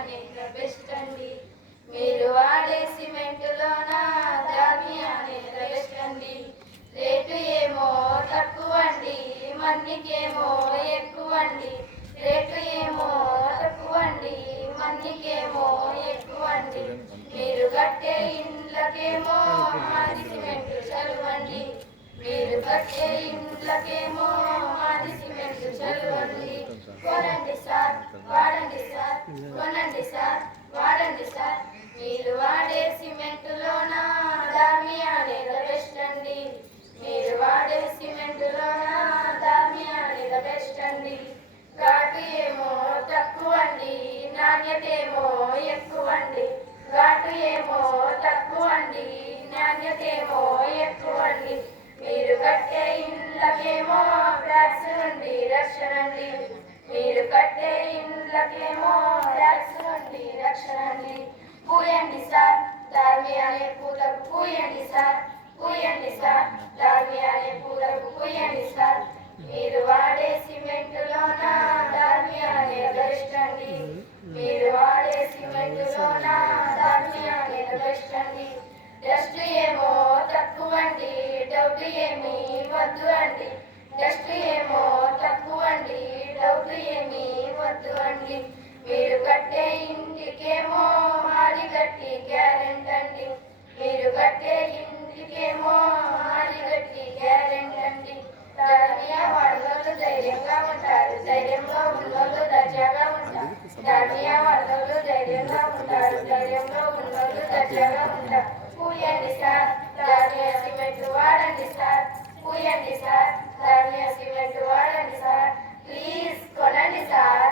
అనేది బెస్ట్ అండి. మీరు వాడే సిమెంటులోన దాల్మియా అనేది బెస్ట్ అండి. రేటు ఏమో తక్కువ అండి, మందికేమో ఎక్కువ అండి. రేటు ఏమో తక్కువ అండి, మందికేమో ఎక్కువ అండి. మీరు కట్టే ఇండ్లకేమో మాది సిమెంట్ చలువండి. మీరు కట్టే ఇండ్లకేమో మాది సిమెంట్ చలువండి. కొనండి సార్, వాడండి సార్, కొనండి సార్, వాడండి సార్. మీరు వాడే సిమెంటులోన దాల్మియా అనేది బెస్ట్ అండి. మీరు వాడే సిమెంటులోన దాల్మియా అనేది బెస్ట్ అండి. ఘాటు ఏమో తక్కువ అండి, నాణ్యత ఏమో ఎక్కువ అండి. ఘాటు ఏమో తక్కువ అండి, నాణ్యత ఏమో ఎక్కువ అండి. మీరు కట్టే ఇండ్లకేమో ట్యాక్స్ నుండి రక్షణ అండి. మీరు కట్టే ఇండ్లకేమో ట్యాక్స్ నుండి రక్షణ అండి. పూయండి సార్, దాల్మియా అనే పూలకు పూయండి సార్, పూయండి సార్, దాల్మియా అనే పూలకు పూయండి సార్. మీరు వాడే సిమెంటులోన దాల్మియా అనే బెస్ట్ అండి. మీరు వాడే సిమెంటులోన దాల్మియా అనే బెస్ట్ అండి. డస్ట్ ఏమో తక్కువ అండి, డౌట్ ఏమీ వద్దు అండి. డస్ట్ ఏమో తక్కువ అండి, డౌట్ ఏమీ వద్దు అండి. మీరు కట్టే ఇంటికేమో మాది గట్టి గ్యారెంటీ అండి. మీరు కట్టే ఇంటికేమో మాది గట్టి గ్యారెంటీ అండి. దాల్మియా వాడలోళ్ళు ధైర్యంగా ఉంటారు, ధైర్యంగా ఉన్నోళ్ళు దర్జాగా ఉంటారు. దాల్మియా వాడలోళ్ళు ధైర్యంగా ఉంటారు, ధైర్యంగా ఉన్నోళ్ళు దర్జాగా ఉంటారు. పూయండి సార్, దాల్మియా సిమెంట్ వాడండి సార్, పూయండి సార్, దాల్మియా సిమెంట్ వాడండి సార్. ప్లీజ్ కొనండి సార్.